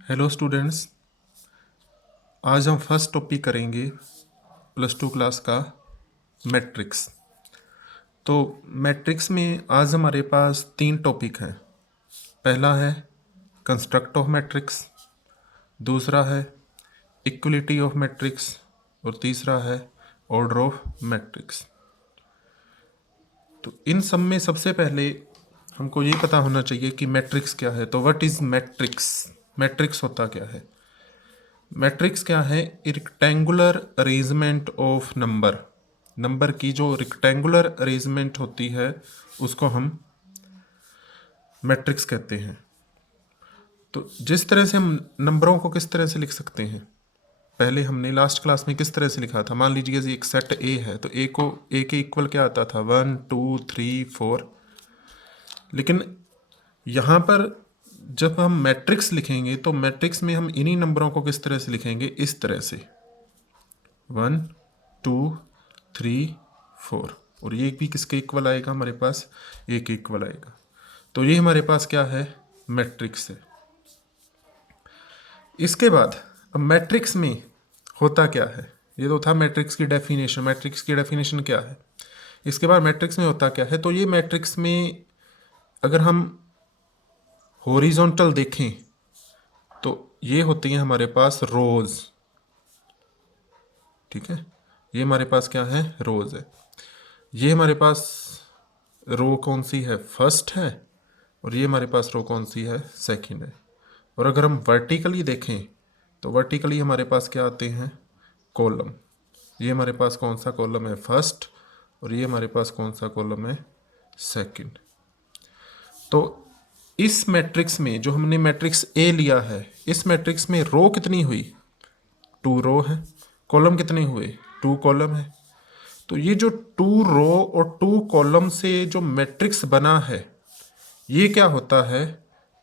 Hello students. आज हम first topic करेंगे +2 क्लास का मैट्रिक्स। तो मैट्रिक्स में आज हमारे पास 3 टॉपिक हैं। पहला है कंस्ट्रक्ट ऑफ मैट्रिक्स, दूसरा है इक्वलिटी ऑफ मैट्रिक्स और तीसरा है ऑर्डर ऑफ मैट्रिक्स। तो इन सब में सबसे पहले हमको ये पता होना चाहिए कि मैट्रिक्स क्या है। तो व्हाट इज़ मैट्रिक्स? मैट्रिक्स होता क्या है? मैट्रिक्स क्या है? रेक्टेंगुलर अरेंजमेंट ऑफ नंबर की जो रेक्टेंगुलर अरेंजमेंट होती है उसको हम मैट्रिक्स कहते हैं। तो जिस तरह से हम नंबरों को किस तरह से लिख सकते हैं, पहले हमने लास्ट क्लास में किस तरह से लिखा था। मान लीजिए एक सेट ए है तो ए के इक्वल क्या आता था? 1 2 3 4। लेकिन यहाँ पर जब हम मैट्रिक्स लिखेंगे तो मैट्रिक्स में हम इन्हीं नंबरों को किस तरह से लिखेंगे? इस तरह से 1 2 3 4। और ये भी किसके इक्वल आएगा? हमारे पास ए के इक्वल आएगा। तो ये हमारे पास क्या है? मैट्रिक्स है। इसके बाद अब मैट्रिक्स में होता क्या है? ये तो था मैट्रिक्स की डेफिनेशन। मैट्रिक्स की डेफिनेशन क्या है? इसके बाद मैट्रिक्स में होता क्या है? तो ये मैट्रिक्स में अगर हम हॉरिजॉन्टल देखें तो ये होती हैं हमारे पास रोज। ठीक है, ये हमारे पास क्या है? रोज है। ये हमारे पास रो कौन सी है? फर्स्ट है। और ये हमारे पास रो कौन सी है? सेकंड है। और अगर हम वर्टिकली देखें तो वर्टिकली हमारे पास क्या आते हैं? कॉलम। ये हमारे पास कौन सा कॉलम है? फर्स्ट। और ये हमारे पास कौन सा कॉलम है? सेकंड। तो इस मैट्रिक्स में जो हमने मैट्रिक्स ए लिया है, इस मैट्रिक्स में रो कितनी हुई? 2 रो है। कॉलम कितने हुए? 2 कॉलम है। तो ये जो 2 रो और 2 कॉलम से जो मैट्रिक्स बना है, ये क्या होता है?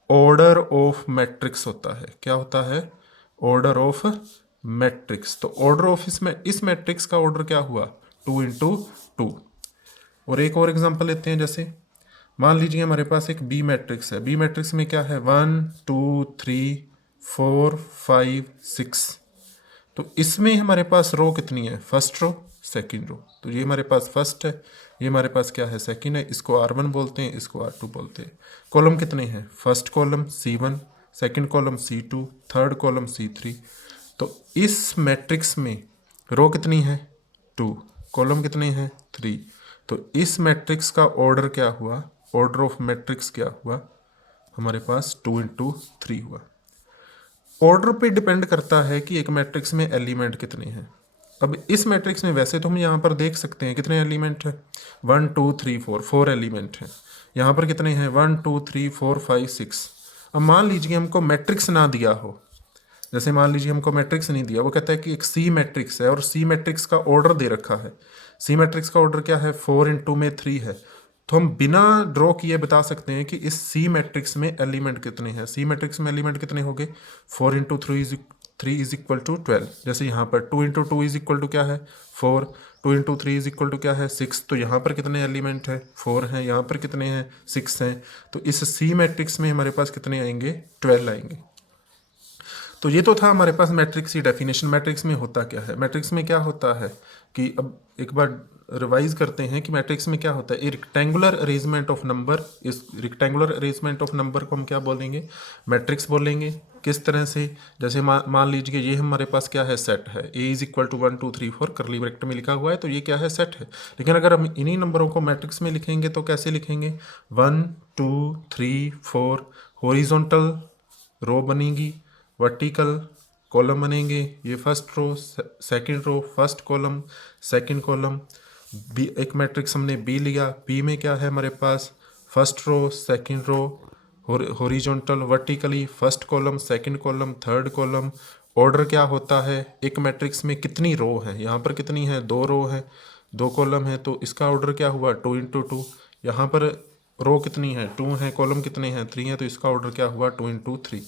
ऑर्डर ऑफ मैट्रिक्स होता है। क्या होता है? Order of matrix. तो ऑर्डर ऑफ इस मैट्रिक्स का ऑर्डर क्या हुआ? 2 इंटू 2। और एक और एग्जांपल लेते हैं। जैसे मान लीजिए हमारे पास एक बी मैट्रिक्स है। बी मैट्रिक्स में क्या है? 1 2 3 4 5 6। तो इसमें हमारे पास रो कितनी है? First row, second row. तो ये हमारे पास फर्स्ट है, ये हमारे पास क्या है? सेकंड है। इसको R1 बोलते हैं, इसको R2 बोलते हैं। कॉलम कितने हैं? First column C1, second column C2, third column C3। तो इस मैट्रिक्स में रो कितनी है? 2। कॉलम कितने हैं? 3। तो इस मैट्रिक्स का ऑर्डर क्या हुआ? ऑर्डर ऑफ मैट्रिक्स क्या हुआ? हमारे पास 2 इंटू 3 हुआ। ऑर्डर पे डिपेंड करता है कि एक मैट्रिक्स में एलिमेंट कितने हैं। अब इस मैट्रिक्स में वैसे तो हम यहाँ पर देख सकते हैं कितने एलिमेंट हैं? 1 2 3 4, 4 एलिमेंट हैं। यहाँ पर कितने हैं? 1 2 3 4 5 6। अब मान लीजिए हमको मैट्रिक्स ना दिया हो। जैसे मान लीजिए हमको मैट्रिक्स नहीं दिया, वो कहता है कि एक सी मैट्रिक्स है और सी मैट्रिक्स का ऑर्डर दे रखा है। सी मैट्रिक्स का ऑर्डर क्या है? 4 इंटू में 3 है। तो हम बिना ड्रॉ किए बता सकते हैं कि इस सी मैट्रिक्स में एलिमेंट कितने हैं। सी मैट्रिक्स में एलिमेंट कितने हो गए? 4 इंटू 3 इज इक्वल टू 12। जैसे यहाँ पर 2 इंटू 2 इज इक्वल टू क्या है? 4। 2 इंटू 3 इज इक्वल टू क्या है? 6। तो यहाँ पर कितने एलिमेंट है? 4 हैं। यहाँ पर कितने हैं? 6 हैं। तो इस सी मैट्रिक्स में हमारे पास कितने आएंगे? 12 आएंगे। तो ये तो था हमारे पास मैट्रिक्स की डेफिनेशन। मैट्रिक्स में होता क्या है? मैट्रिक्स में क्या होता है कि अब एक बार रिवाइज करते हैं कि मैट्रिक्स में क्या होता है। ए रेक्टेंगुलर अरेंजमेंट ऑफ नंबर। इस रेक्टेंगुलर अरेंजमेंट ऑफ नंबर को हम क्या बोलेंगे? मैट्रिक्स बोलेंगे। किस तरह से? जैसे मान लीजिए ये हमारे पास क्या है? सेट है। ए इज इक्वल टू 1 2 3 4 करली ब्रैकेट में लिखा हुआ है, तो ये क्या है? सेट है। लेकिन अगर हम इन्हीं नंबरों को मैट्रिक्स में लिखेंगे तो कैसे लिखेंगे? 1 2 3 4 हॉरिजॉन्टल रो बनेगी, वर्टिकल कॉलम बनेंगे। ये first row, second row, first column, second column. B एक मैट्रिक्स हमने बी लिया। बी में क्या है हमारे पास? First row, second row, horizontal, vertically, first column, second column, third column. Order क्या होता है? एक मैट्रिक्स में कितनी रो है? यहाँ पर कितनी है? 2 रो है, 2 कॉलम है। तो इसका ऑर्डर क्या हुआ? 2 इंटू 2। यहाँ पर रो कितनी है? 2 है। कॉलम कितने हैं? 3 है। तो इसका ऑर्डर क्या हुआ? 2 इंटू 3।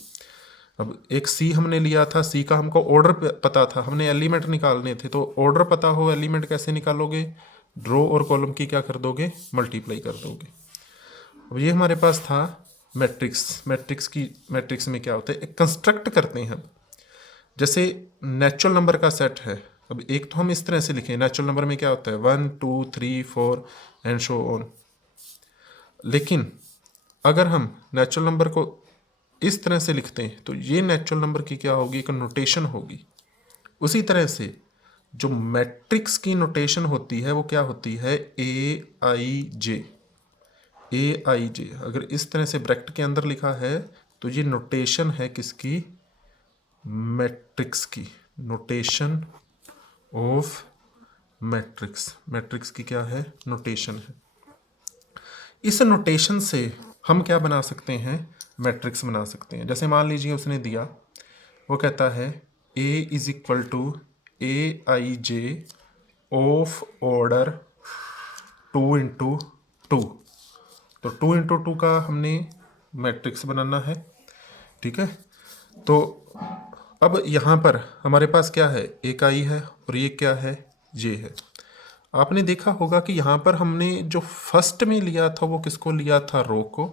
अब एक सी हमने लिया था। सी का हमको ऑर्डर पता था, हमने एलिमेंट निकालने थे। तो ऑर्डर पता हो, एलिमेंट कैसे निकालोगे? रो और कॉलम की क्या कर दोगे? मल्टीप्लाई कर दोगे। अब ये हमारे पास था मैट्रिक्स में क्या होता है, एक कंस्ट्रक्ट करते हैं हम। जैसे नेचुरल नंबर का सेट है, अब एक तो हम इस तरह से लिखें, नेचुरल नंबर में क्या होता है 1 2 3 4 एंड सो ऑन। लेकिन अगर हम नेचुरल नंबर को इस तरह से लिखते हैं तो ये नेचुरल नंबर की क्या होगी, एक नोटेशन होगी। उसी तरह से जो मैट्रिक्स की नोटेशन होती है वो क्या होती है, ए आई जे। अगर इस तरह से ब्रैकेट के अंदर लिखा है तो ये नोटेशन है किसकी, मैट्रिक्स की। नोटेशन ऑफ मैट्रिक्स की क्या है, नोटेशन है। इस नोटेशन से हम क्या बना सकते हैं, मैट्रिक्स बना सकते हैं। जैसे मान लीजिए उसने दिया, वो कहता है A is equal to A I J of order 2 × 2। तो 2 × 2 का हमने मैट्रिक्स बनाना है, ठीक है। तो अब यहाँ पर हमारे पास क्या है, एक आई है और ये क्या है, जे है। आपने देखा होगा कि यहाँ पर हमने जो फर्स्ट में लिया था वो किसको लिया था, रो को,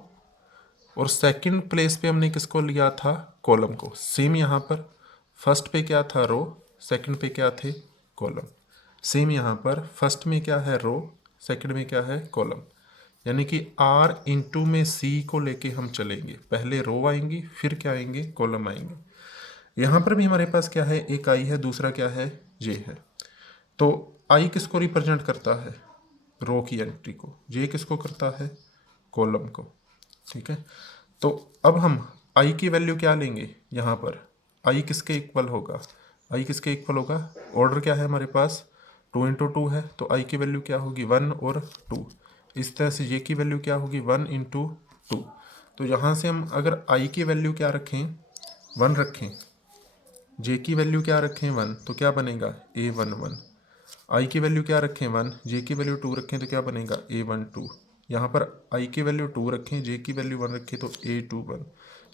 और सेकंड प्लेस पे हमने किसको लिया था, कॉलम को। सेम यहाँ पर फर्स्ट पे क्या था, रो, सेकंड पे क्या थे, कॉलम। सेम यहाँ पर फर्स्ट में क्या है, रो, सेकंड में क्या है, कॉलम। यानी कि R इंटू में C को लेके हम चलेंगे, पहले रो आएंगी फिर क्या आएंगे, कॉलम आएंगे। यहाँ पर भी हमारे पास क्या है, एक आई है, दूसरा क्या है, जे है। तो आई किसको रिप्रेजेंट करता है, रो की एंट्री को, जे किसको करता है, कॉलम को, ठीक है। तो अब हम आई की वैल्यू क्या लेंगे, यहाँ पर आई किसके इक्वल होगा, आई किसके इक्वल होगा, ऑर्डर क्या है हमारे पास 2 × 2 है, तो आई की वैल्यू क्या होगी 1 और 2। इस तरह से जे की वैल्यू क्या होगी 1 × 2। तो यहाँ से हम अगर आई की वैल्यू क्या रखें, 1 रखें, जे की वैल्यू क्या रखें 1, तो क्या बनेगा A11। आई की वैल्यू क्या रखें 1, जे की वैल्यू 2 रखें तो क्या बनेगा A12। यहाँ पर आई की वैल्यू 2 रखें, जे की वैल्यू 1 रखें तो A21।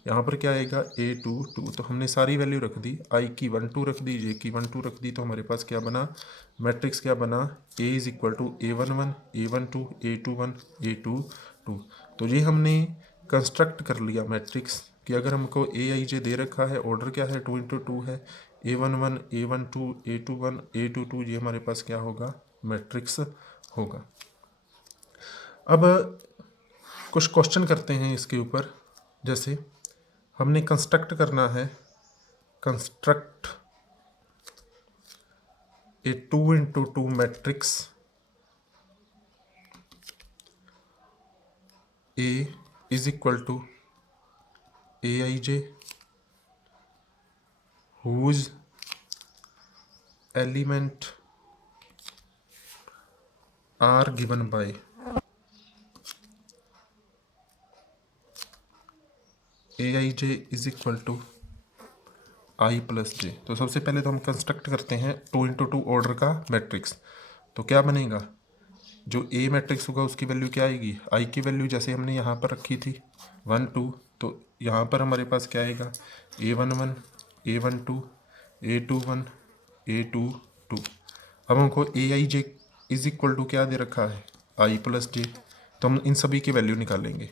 यहाँ पर क्या आएगा A22। तो हमने सारी वैल्यू रख दी, आई की 1 2 रख दी, जे की 1 2 रख दी, तो हमारे पास क्या बना, मैट्रिक्स क्या बना, A is equal to A11 A12 A21 A22। तो ये हमने कंस्ट्रक्ट कर लिया मैट्रिक्स कि अगर हमको ए आई जे दे रखा है, ऑर्डर क्या है 2 × 2 है, A11 A12 A21 A22, ये हमारे पास क्या होगा, मैट्रिक्स होगा। अब कुछ क्वेश्चन करते हैं इसके ऊपर। जैसे हमने कंस्ट्रक्ट करना है, construct a 2 × 2 matrix A is equal to A I j whose element are given by aij is equal to i plus j. तो सबसे पहले तो हम कंस्ट्रक्ट करते हैं 2 × 2 ऑर्डर का मैट्रिक्स। तो क्या बनेगा, जो ए मैट्रिक्स होगा उसकी वैल्यू क्या आएगी, आई की वैल्यू जैसे हमने यहाँ पर रखी थी 1 2, तो यहाँ पर हमारे पास क्या आएगा A11 A12 A21 A22। अब हमको ए आई जे इज इक्वल टू क्या दे रखा है, आई प्लस जे। तो हम इन सभी की वैल्यू निकालेंगे।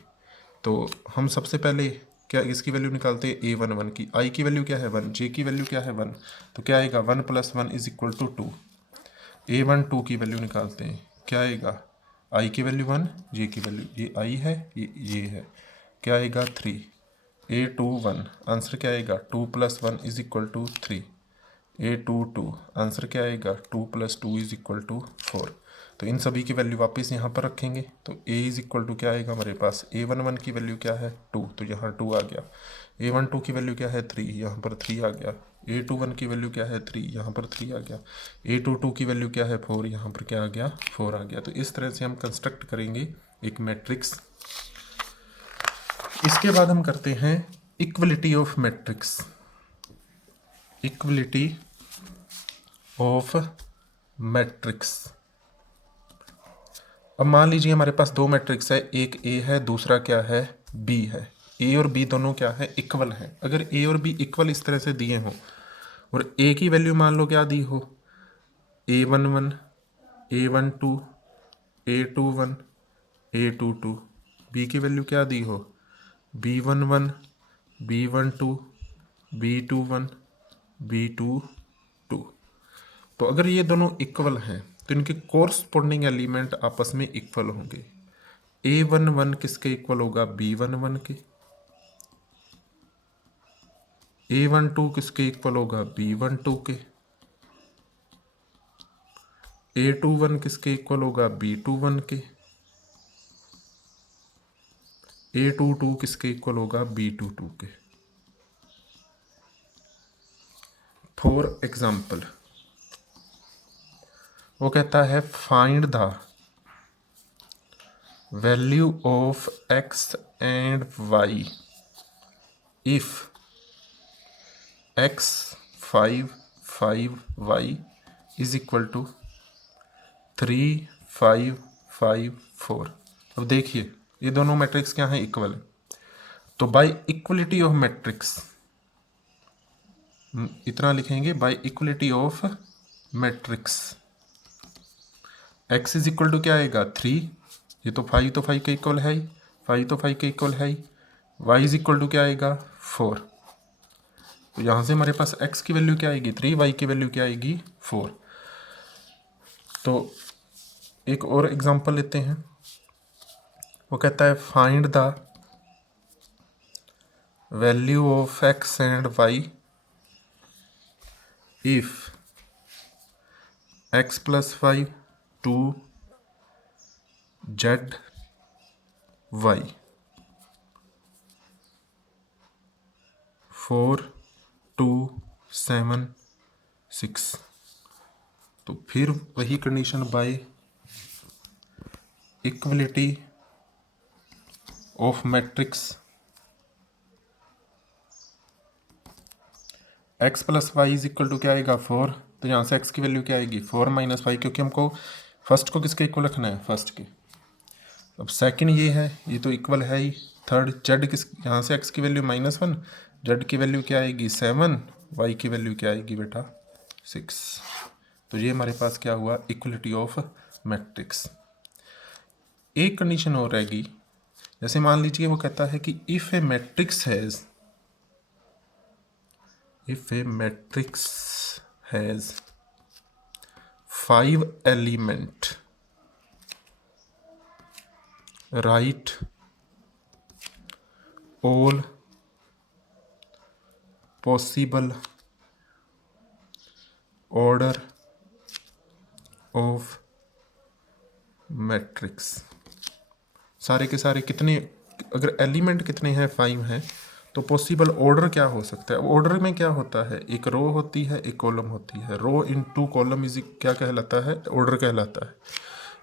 तो हम सबसे पहले क्या इसकी वैल्यू निकालते हैं A11 की, आई की वैल्यू क्या है 1, जे की वैल्यू क्या है 1, तो क्या आएगा 1 + 1 इज इक्वल टू 2। A12 की वैल्यू निकालते हैं, क्या आएगा, आई की वैल्यू 1, जे की वैल्यू, ये आई है ये है, क्या आएगा 3। A21 आंसर क्या आएगा 2 + 1 is equal to 3। A22 answer क्या आएगा 2 + 2 इज इक्वल टू 4। तो इन सभी की वैल्यू वापस यहाँ पर रखेंगे। तो A इज इक्वल टू क्या आएगा हमारे पास, A11 की वैल्यू क्या है 2, तो यहाँ 2 आ गया। A12 की वैल्यू क्या है 3, यहाँ पर 3 आ गया। A21 की वैल्यू क्या है 3, यहाँ पर 3 आ गया। A22 की वैल्यू क्या है 4, यहाँ पर क्या आ गया 4 आ गया। तो इस तरह से हम कंस्ट्रक्ट करेंगे एक मैट्रिक्स। इसके बाद हम करते हैं equality of matrix. Equality of matrix. अब मान लीजिए हमारे पास दो मैट्रिक्स है, एक ए है दूसरा क्या है बी है। ए और बी दोनों क्या है, इक्वल है। अगर ए और बी इक्वल इस तरह से दिए हों और ए की वैल्यू मान लो क्या दी हो, A11 A12 A21 A22, B की वैल्यू क्या दी हो B11, B12, B21, B22। तो अगर ये दोनों इक्वल हैं तो इनके कोरस्पोंडिंग एलिमेंट आपस में इक्वल होंगे। A11 किसके इक्वल होगा? B11 के। A12 किसके इक्वल होगा? B12 के। A21 किसके इक्वल होगा? B21 के। A22 किसके इक्वल होगा? B22 के। फॉर एग्जाम्पल वो कहता है find the value of x and y if x 5 5 y is equal to 3 5 5 4। अब देखिए ये दोनों मैट्रिक्स क्या हैं? इक्वल है। तो बाय इक्वलिटी ऑफ मैट्रिक्स इतना लिखेंगे, by equality of matrix x is equal to क्या आएगा? 3। ये तो 5 तो 5 के इक्वल है ही, 5 तो 5 के इक्वल है ही। y इज इक्वल टू क्या आएगा? 4। तो यहाँ से हमारे पास x की वैल्यू क्या आएगी? 3, y की वैल्यू क्या आएगी? 4। तो एक और एग्जांपल लेते हैं। वो कहता है find the value of x and y if x plus 5 2 z y 4 2 7 6। तो फिर वही condition by equality of matrix x plus Y is equal to क्या आएगा? 4। तो यहाँ से x की वैल्यू क्या आएगी? 4 माइनस 5, क्योंकि हमको फर्स्ट को किसके इक्वल रखना है? फर्स्ट के। अब सेकंड ये है, ये तो इक्वल है ही। थर्ड z किस, यहाँ से x की वैल्यू -1, z की वैल्यू क्या आएगी? 7, y की वैल्यू क्या आएगी बेटा? 6। तो ये हमारे पास क्या हुआ? Equality of matrix. एक कंडीशन और रहेगी, जैसे मान लीजिए वो कहता है कि if A matrix has 5 element, write all possible order of matrix। सारे के सारे कितने, अगर एलिमेंट कितने हैं? 5 हैं। तो पॉसिबल ऑर्डर क्या हो सकता है? ऑर्डर में क्या होता है? एक रो होती है, एक कॉलम होती है। रो इनटू कॉलम इज क्या कहलाता है? ऑर्डर कहलाता है।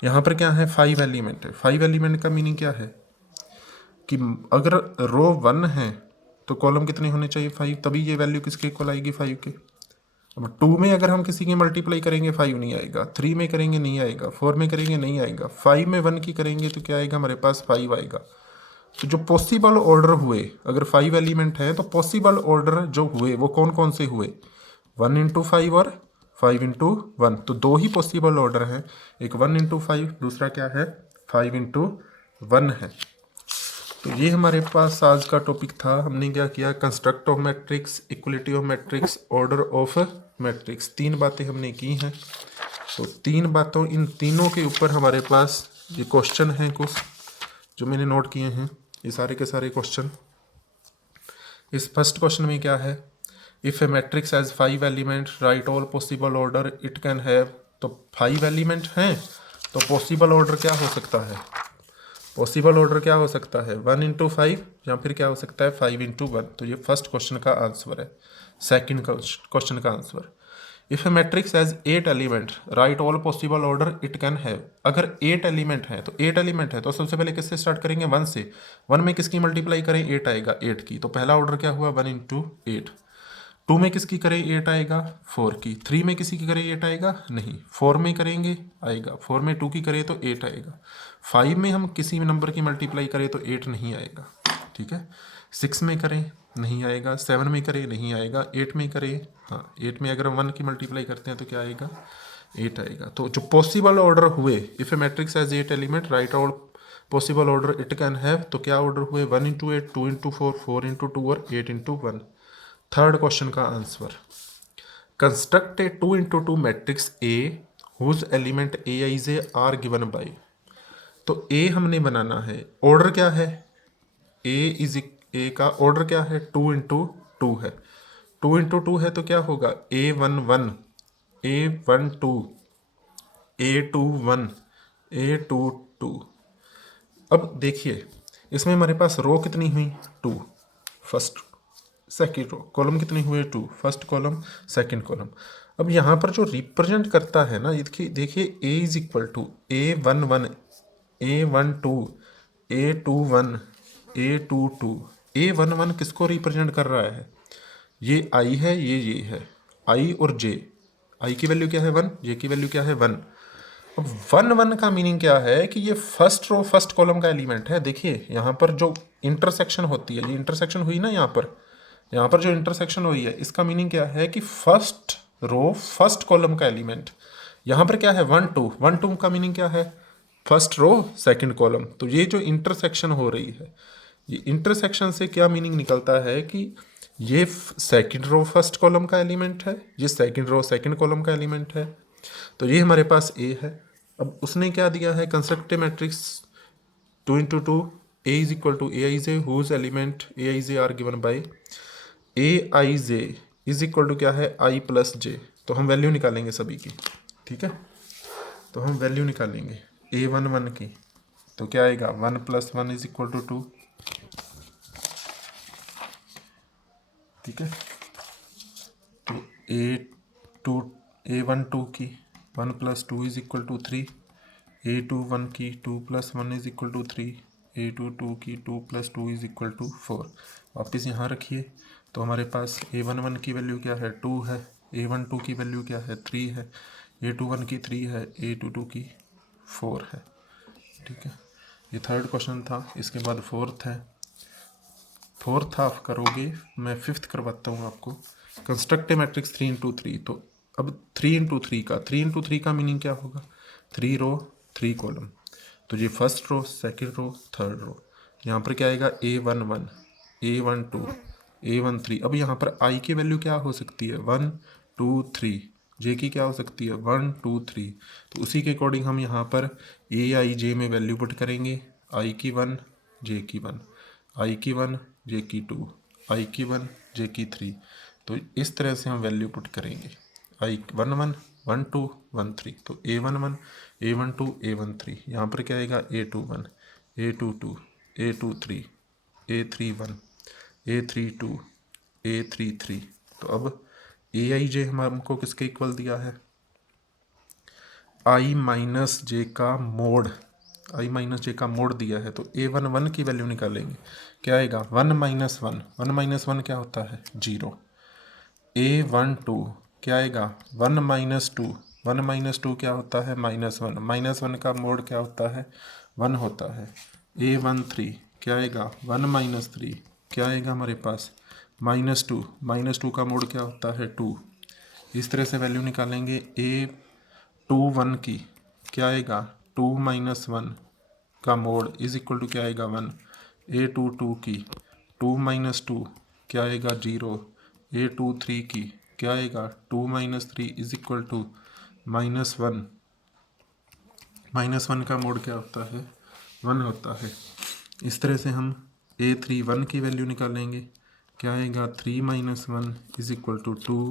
यहाँ पर क्या है? 5 एलिमेंट है। 5 एलिमेंट का मीनिंग क्या है कि अगर रो 1 है तो कॉलम कितने होने चाहिए? 5, तभी ये वैल्यू किसके इक्वल आएगी? 5 के। अब 2 में अगर हम किसी की मल्टीप्लाई करेंगे 5 नहीं आएगा, 3 में करेंगे नहीं आएगा, 4 में करेंगे नहीं आएगा, 5 में 1 की करेंगे तो क्या आएगा? हमारे पास 5 आएगा। तो जो पॉसिबल ऑर्डर हुए, अगर 5 एलिमेंट हैं तो पॉसिबल ऑर्डर जो हुए वो कौन कौन से हुए? 1 इंटू 5 और 5 इंटू 1। तो 2 ही पॉसिबल ऑर्डर हैं, एक 1 इंटू 5, दूसरा क्या है? 5 इंटू 1 है। तो ये हमारे पास आज का टॉपिक था। हमने क्या किया? Construct of matrix, equality of matrix, order of matrix, 3 बातें हमने की हैं। तो 3 बातों, इन तीनों के ऊपर हमारे पास ये क्वेश्चन हैं कुछ जो मैंने नोट किए हैं, ये सारे के सारे क्वेश्चन। इस फर्स्ट क्वेश्चन में क्या है? If A matrix has 5 element, right all possible order it can have. तो 5 एलिमेंट हैं तो पॉसिबल ऑर्डर क्या हो सकता है? पॉसिबल ऑर्डर क्या हो सकता है? 1 इंटू 5 या फिर क्या हो सकता है? 5 इंटू 1। तो ये फर्स्ट क्वेश्चन का आंसर है। सेकंड क्वेश्चन का answer, if A matrix has 8 element, right all possible order it can have. अगर 8 एलिमेंट है तो 8 एलिमेंट है तो सबसे पहले किससे स्टार्ट करेंगे? 1 से। 1 में किसकी मल्टीप्लाई करें? 8 आएगा, 8 की। तो पहला ऑर्डर क्या हुआ? 1 इंटू 8। 2 में किसकी करें? 8 आएगा, 4 की। 3 में किसी की करें? 8 आएगा नहीं। 4 में करेंगे आएगा, 4 में 2 की करें तो 8 आएगा। 5 में हम किसी नंबर की मल्टीप्लाई करें तो 8 नहीं आएगा, ठीक है। 6 में करें नहीं आएगा, 7 में करें नहीं आएगा, 8 में करें, हाँ 8 में अगर हम 1 की मल्टीप्लाई करते हैं तो क्या आएगा? 8 आएगा। तो जो पॉसिबल ऑर्डर हुए, if A matrix has 8 element, right all possible order it can have, तो क्या ऑर्डर हुए 1 इंटू 8, 2 इंटू 4, 4 इंटू 2 और 8 इंटू 1। थर्ड क्वेश्चन का answer, construct a 2 into 2 matrix A whose element A I J are given by. तो A हमने बनाना है, order क्या है, ए का ऑर्डर क्या है, 2 इंटू 2 है, 2 इंटू 2 है तो क्या होगा A11, A12, A21, A22। अब देखिए इसमें हमारे पास रो कितनी हुई 2, फर्स्ट सेकेंड रो, कॉलम कितनी हुए 2, फर्स्ट कॉलम सेकेंड कॉलम। अब यहाँ पर जो रिप्रेजेंट करता है ना, देखिए A is equal to A11, A12, A21, A22। A11 किसको रिप्रेजेंट कर रहा है, ये I है, ये है I और J। I की वैल्यू क्या है 1, J की वैल्यू क्या है 1। अब 1 1 का मीनिंग क्या है कि ये फर्स्ट रो फर्स्ट कॉलम का एलिमेंट है। देखिए यहाँ पर जो इंटरसेक्शन होती है, ये इंटरसेक्शन हुई ना, यहाँ पर जो इंटरसेक्शन हुई है, इसका मीनिंग क्या है कि फर्स्ट रो फर्स्ट कॉलम का एलिमेंट। यहाँ पर क्या है 1 2, 1 2 का मीनिंग क्या है, फर्स्ट रो सेकंड कॉलम। तो ये जो इंटरसेक्शन हो रही है, ये इंटरसेक्शन से क्या मीनिंग निकलता है कि ये सेकंड रो फर्स्ट कॉलम का एलिमेंट है, ये सेकंड रो सेकंड कॉलम का एलिमेंट है। तो ये हमारे पास ए है। अब उसने क्या दिया है, construct a matrix 2 into 2 A is equal to A I J whose element A I J are given by A I J is equal to क्या है आई प्लस जे। तो हम वैल्यू निकालेंगे सभी की, ठीक है। तो हम वैल्यू निकालेंगे A11 की, तो क्या आएगा 1 + 1 इज इक्वल टू 2, ठीक है। तो A12 की 1 + 2 इज इक्वल टू 3, A21 की 2 + 1 इज इक्वल टू 3, A22 की 2 + 2 इज इक्वल टू 4। वापस यहाँ रखिए, तो हमारे पास A11 की वैल्यू क्या है 2 है, A12 की वैल्यू क्या है 3 है, A21 की 3 है, A22 की 4 है, ठीक है। ये थर्ड क्वेश्चन था। इसके बाद फोर्थ है, फोर्थ आप करोगे, मैं फिफ्थ करवाता हूँ आपको। Construct a matrix 3 into 3। तो अब 3 इंटू 3 का मीनिंग क्या होगा, 3 रो 3 कॉलम। तो ये first row second row third row. यहाँ पर क्या आएगा A11, A12, A13। अब यहाँ पर I की वैल्यू क्या हो सकती है 1 2 3, J की क्या हो सकती है 1 2 3। तो उसी के अकॉर्डिंग हम यहाँ पर AIJ में वैल्यू पुट करेंगे, I की 1 J की 1, I की 1 J की 2, I की 1 J की 3। तो इस तरह से हम वैल्यू पुट करेंगे I11 1 2 1 3। तो A11 A12 A13। यहाँ पर क्या आएगा A21 A22 A23 A31 A32 A33। तो अब AIJ हमको किसके इक्वल दिया है, I माइनस जे का मोड, I माइनस जे का मोड दिया है। तो A11 की वैल्यू निकालेंगे, क्या आएगा 1 - 1, 1 - 1 क्या होता है 0। A12 क्या आएगा 1 - 2, 1 - 2 क्या होता है -1, -1 का मोड क्या होता है 1 होता है। A13 क्या आएगा 1 - 3 क्या आएगा हमारे पास -2, -2 का मोड क्या होता है 2। इस तरह से वैल्यू निकालेंगे। A21 की क्या आएगा 2 - 1 का मोड इज इक्वल टू क्या आएगा 1। A22 की 2 - 2 क्या आएगा 0। A23 की क्या आएगा 2 - 3 इज इक्वल टू -1, -1 का मोड क्या होता है 1 होता है। इस तरह से हम A31 की वैल्यू निकालेंगे, क्या आएगा 3 - 1 इज इक्वल टू 2।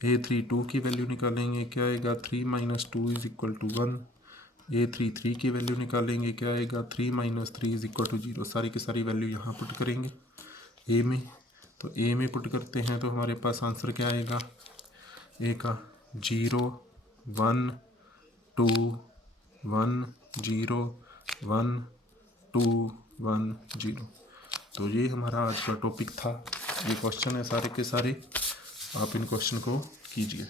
A32 की वैल्यू निकालेंगे, क्या आएगा 3 - 2 इज इक्वल टू 1। A33 की वैल्यू निकालेंगे, क्या आएगा 3 - 3 इज इक्वल टू 0। सारी की सारी वैल्यू यहाँ पुट करेंगे ए में। तो ए में पुट करते हैं तो हमारे पास आंसर क्या आएगा, ए का 0 1 2 1 0 1 2 1 0। तो ये हमारा आज का टॉपिक था। ये क्वेश्चन है सारे के सारे, आप इन क्वेश्चन को कीजिए।